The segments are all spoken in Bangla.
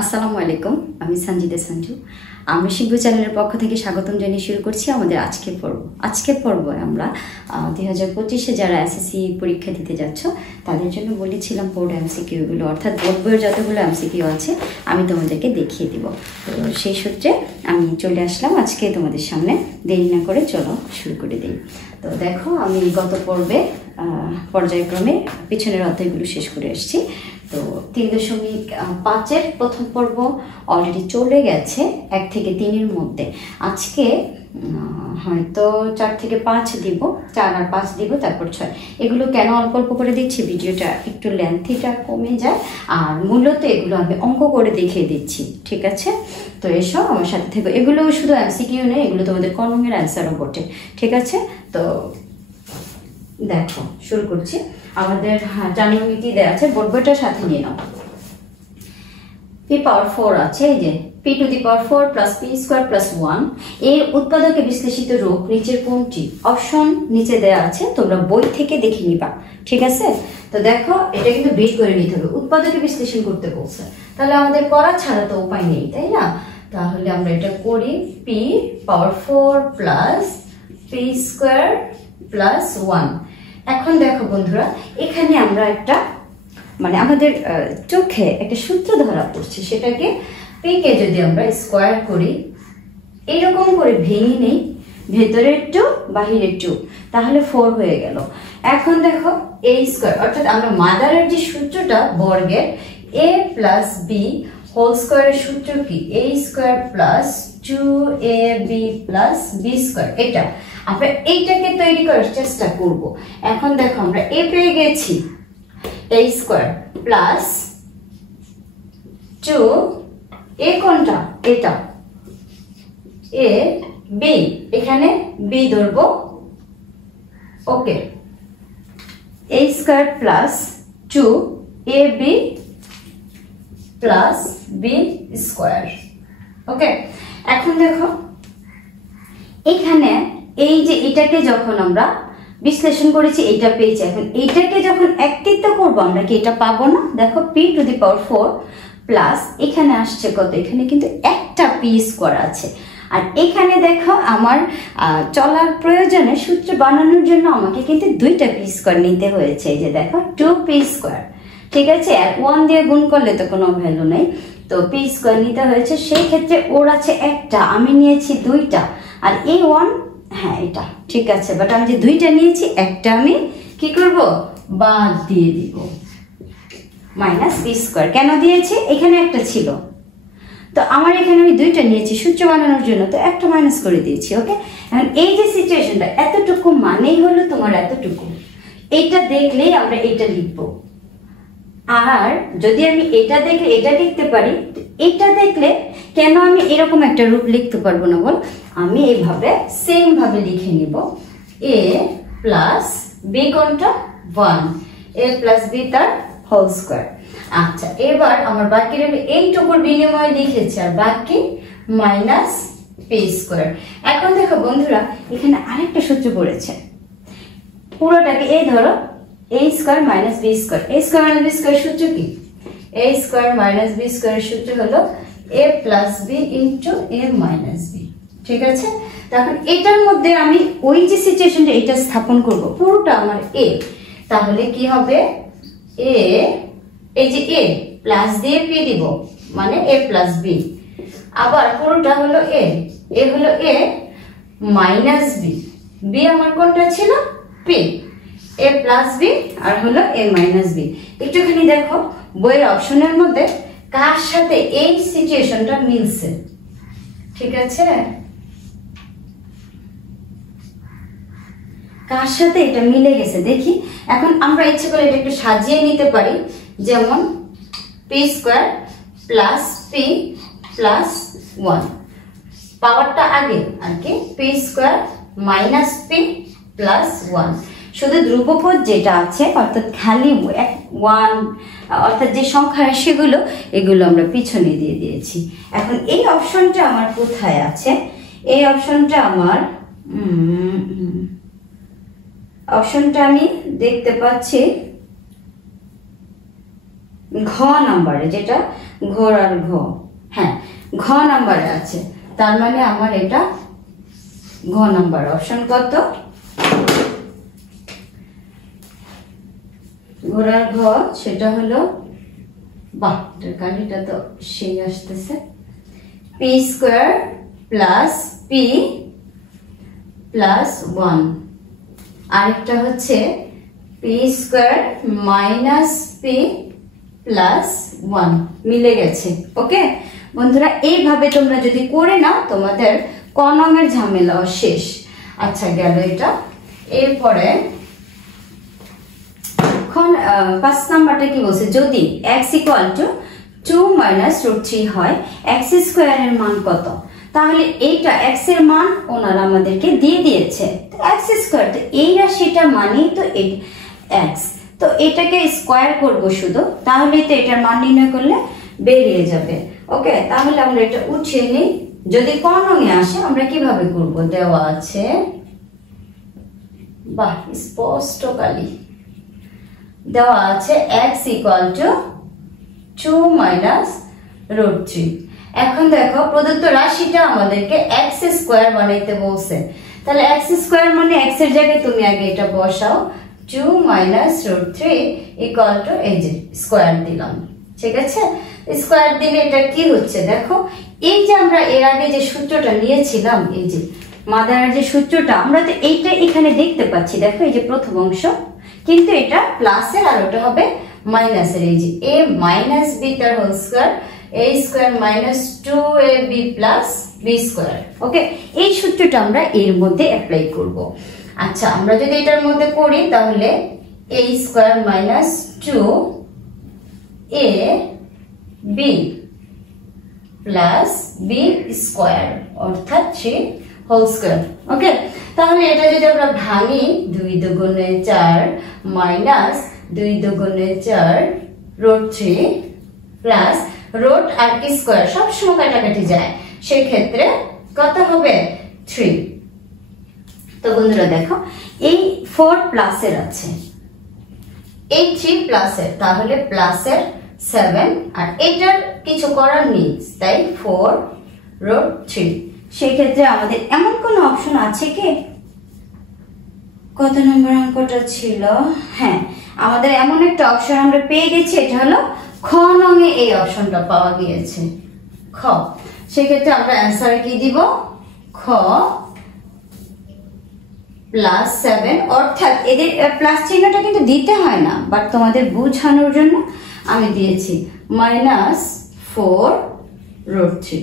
আসসালামু আলাইকুম, আমি সঞ্জিতা সঞ্জু। আমরা শিখব চ্যানেলের পক্ষ থেকে স্বাগতম জানিয়ে শুরু করছি আমাদের আজকের পর্ব। আজকের পর্বে আমরা 2025-এ যারা এসএসসি পরীক্ষা দিতে যাচ্ছ তাদের জন্য বলেছিলাম বোর্ড এমসিকিউগুলো, অর্থাৎ বোর্ড বইয়ের যতগুলো এমসিকিউ আছে আমি তোমাদেরকে দেখিয়ে দিব। তো সেই সূত্রে আমি চলে আসলাম আজকে তোমাদের সামনে। দেরি না করে চলো শুরু করে দিই। তো দেখো, আমি গত পর্বে পর্যায়ক্রমে পিছনের অধ্যায়গুলো শেষ করে আসছি। তো 3.5-এর প্রথম পর্ব অলরেডি চলে গেছে 1 থেকে 3-এর মধ্যে। আজকে হয়তো 4 থেকে 5 দিব, 4 আর 5 দিব, তারপর 6। এগুলো কেন অল্প অল্প করে দিচ্ছি, ভিডিওটা একটু লেন্থিটা কমে যায়, আর মূলত এগুলো আমি অঙ্ক করে দেখিয়ে দিচ্ছি, ঠিক আছে? তো এসো আমার সাথে থেকে। এগুলো শুধু এমসিকিউ নেই, এগুলো তোমাদের কলমের অ্যান্সারও বটে, ঠিক আছে? তো দেখো শুরু করছি। আমাদের জ্যামিতি দেওয়া আছে, বোর্ড বইটার সাথে নিয়ে নাও। p⁴ আছে, এই যে p⁴ প্লাস p² প্লাস 1 এর উৎপাদকে বিশ্লেষিত রূপ নিচের কোনটি? অপশন নিচে দেওয়া আছে, তোমরা বই থেকে দেখে নিবা, ঠিক আছে? তো দেখো, এটা কিন্তু বের করে নিতে হবে, উৎপাদকে বিশ্লেষণ করতে বলছে, তাহলে আমাদের করা ছাড়া তো উপায় নেই, তাই না? তাহলে আমরা এটা করি, p⁴ প্লাস p² প্লাস 1। এখন দেখো বন্ধুরা, এখানে আমরা একটা আমাদের চোখে একটা সূত্র ধরা পড়ছে, সেটাকে p কে যদি আমরা স্কোয়ার করি, এইরকম করে ভেঙে নেই, ভেতরের 2 বাহিরের 2, তাহলে 4 হয়ে গেল। এখন দেখো a², অর্থাৎ আমরা মাদারের যে সূত্রটা বর্গের a প্লাস b হোল স্কোয়ারের সূত্র কি? a² plus 2ab plus b²। এটা আমরা এইটাকে তৈরি করার চেষ্টা করব। এখন দেখো, আমরা a পেয়ে গেছি, a² প্লাস 2, a কোনটা? এটা a b, এখানে b ধরবো, ওকে, a² plus 2ab plus b², ওকে। এখন দেখো, এখানে এই যে এটাকে যখন আমরা বিশ্লেষণ করেছি, এটা পেয়েছি, এখন এইটাকে যখন একত্রিত করবো আমরা কি এটা পাবো না? দেখো p⁴ প্লাস এখানে আসছে কত? এখানে কিন্তু একটা p² আছে, আর এখানে দেখো আমার চলার প্রয়োজনে সূত্র বানানোর জন্য আমাকে কিন্তু 2টা p² নিতে হয়েছে। এই যে দেখো 2p², ঠিক আছে? আর 1 দিয়ে গুণ করলে তো কোনো ভ্যালু নেই, তো p² নিতে হয়েছে। সেই ক্ষেত্রে ওর আছে একটা, আমি নিয়েছি 2টা, আর এই 1, হ্যাঁ এটা ঠিক আছে, বাট আমি যে 2টা নিয়েছি, একটা আমি কি করব? বাদ দিয়ে দিব, মাইনাস p²। কেন দিয়েছি? এখানে একটা ছিল, তো আমার এখানে আমি 2টা নিয়েছি সূত্র বানানোর জন্য, তো একটা মাইনাস করে দিয়েছি, ওকে। এখন এই যে সিচুয়েশনটা, এতটুকু মানেই হলো তোমার এতটুকু, এইটা দেখলেই আমরা এটা লিখবো। আর যদি আমি এটা দেখলে এটা লিখতে পারি, এটা দেখলে কেন আমি এরকম একটা রূপ লিখতে পারবো না বল? আমি এইভাবে সেম ভাবে লিখে নিব, a প্লাস b কোনটা? 1, a প্লাস b তার হোল স্কোয়ার। আচ্ছা, এবার আমার বাকি রইল এইটুকুর বিনিময়ে লিখেছি, আর বাকি মাইনাস p²। এখন দেখো বন্ধুরা, এখানে আরেকটা সূত্র পড়েছে, পুরোটাকে এই ধরো a² minus b²। a² minus b² সূত্র কি? a² মাইনাস b² সূত্র হলো a plus b into a minus b, ঠিক আছে? তখন এটার মধ্যে আমি ওই যে সিচুয়েশনটা এটা স্থাপন করব, পুরোটা আমার a, তাহলে কি হবে? a, এই যে a প্লাস দিয়ে p দিব, মানে a প্লাস b, আবার পুরোটা হলো a হলো a মাইনাস b, b আমার কোনটা ছিল? p, a প্লাস b আর হলো a মাইনাস b। একটুখানি দেখো বইয়ের অপশনের মধ্যে কার সাথে এই সিচুয়েশনটা মিলছে, ঠিক আছে? কার সাথে এটা মিলে গেছে দেখি। এখন আমরা ইচ্ছে করে এটা একটু সাজিয়ে নিতে পারি, যেমন p² প্লাস p প্লাস 1, পাওয়ারটা আগে আর কি, p² মাইনাস p প্লাস 1। শুধু ধ্রুবপদ যেটা আছে, অর্থাৎ খালি 1, অর্থাৎ যে সংখ্যা রাশিগুলো, এগুলো আমরা পিছনে দিয়ে দিয়েছি। এখন এই অপশনটা আমার কোথায় আছে? এই অপশনটা আমার আমি দেখতে পাচ্ছি ঘ নাম্বারে, যেটা ঘোড়ার ঘ, হ্যাঁ ঘ নাম্বারে আছে, তার মানে আমার এটা ঘ নাম্বার অপশন কত? ঘোড়ার ঘ, সেটা হলো বাহ কালিটা তো সেই আসতেছে, P square plus P plus 1, আরেকটা হচ্ছে P square minus P plus 1, মিলে গেছে। ওকে বন্ধুরা, এইভাবে তোমরা যদি করে নাও তোমাদের ক নংয়ের ঝামেলা শেষ। আচ্ছা গেল এটা। এরপরে 5 নাম্বারটা কি বলছে, যদি x = 2 - √3 হয়, x স্কোয়ারের মান কত? তাহলে এইটা x এর মান ওনারা আমাদেরকে দিয়ে দিয়েছে, তো x স্কোয়ার, তো এই রাশিটার মানেই তো x, তো এটাকে স্কোয়ার করব শুধু, তাহলে তো এটার মান নির্ণয় করলে বেরিয়ে যাবে। ওকে, তাহলে আমরা এটা উঠিয়ে নিই। যদি ক নংয়ে আসে আমরা কিভাবে করব, দেওয়া আছে, বাহ স্পষ্ট কালি দেওয়া আছে x = 2 - √3। এখন দেখো প্রদত্ত রাশিটা আমাদেরকে x স্কোয়ার বানাইতে বলছে, তাহলে x স্কোয়ার মানে x এর জায়গায় তুমি আগে এটা বসাও, 2 - √3 = এই যে স্কোয়ার দিলাম, ঠিক আছে? স্কোয়ার দিলে এটা কি হচ্ছে দেখো, এই যে আমরা এর আগে যে সূত্রটা নিয়েছিলাম, এই যে মাদারের যে সূত্রটা, আমরা তো এইটা এখানে দেখতে পাচ্ছি, দেখো এই যে প্রথম অংশ, কিন্তু এটা প্লাসের আর ওটা হবে মাইনাসের, এই যে a - b তার whole square, a square - 2ab + b square. Okay, এই সূত্রটা আমরা এর মধ্যে অ্যাপ্লাই করব। আচ্ছা, আমরা যদি এটার মধ্যে করি তাহলে a square - 2ab + b square অর্থাৎ 3 হোল স্কয়ার। ওকে, তাহলে এটা যদি আমরা ভাঙি, 2 দুগুণে 4 মাইনাস 2 দুগুণে 4 √3 প্লাস রুট আর কি স্কয়ার সবসময় কাটাকাটি যায়, সেই ক্ষেত্রে কত হবে 3। তো বন্ধুরা দেখো, এই 4 প্লাসের আছে, এই 3 প্লাসের, তাহলে প্লাসের 7, আর এটার কিছু করার নেই, তাই 4 √3। সেই ক্ষেত্রে আমাদের এমন কোন অপশন আছে কি, কত নম্বর অঙ্কটা ছিল, হ্যাঁ আমাদের এমন একটা অপশন আমরা পেয়ে গেছি, এটা হলো খ নংয়ে এই অপশনটা পাওয়া গিয়েছে, খ। সেই ক্ষেত্রে আমরা অ্যান্সার কি দিব, খ +7, অর্থাৎ এদের প্লাস চিহ্নটা কিন্তু দিতে হয় না, বাট তোমাদের বোঝানোর জন্য আমি দিয়েছি -4 √3।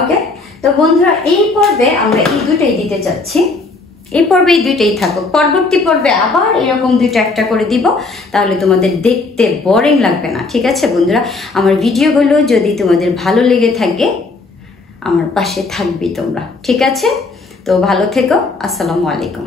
ওকে, তো বন্ধুরা এই পর্বে আমরা এই দুটোই দিতে চাচ্ছি, এই পর্বে এই দুইটাই থাকুক, পরবর্তী পর্বে আবার এরকম দুইটা একটা করে দিব, তাহলে তোমাদের দেখতে বোরিং লাগবে না। ঠিক আছে বন্ধুরা, আমার ভিডিওগুলো যদি তোমাদের ভালো লেগে থাকে আমার পাশে থাকবি তোমরা, ঠিক আছে? তো ভালো থেকো, আসসালামু আলাইকুম।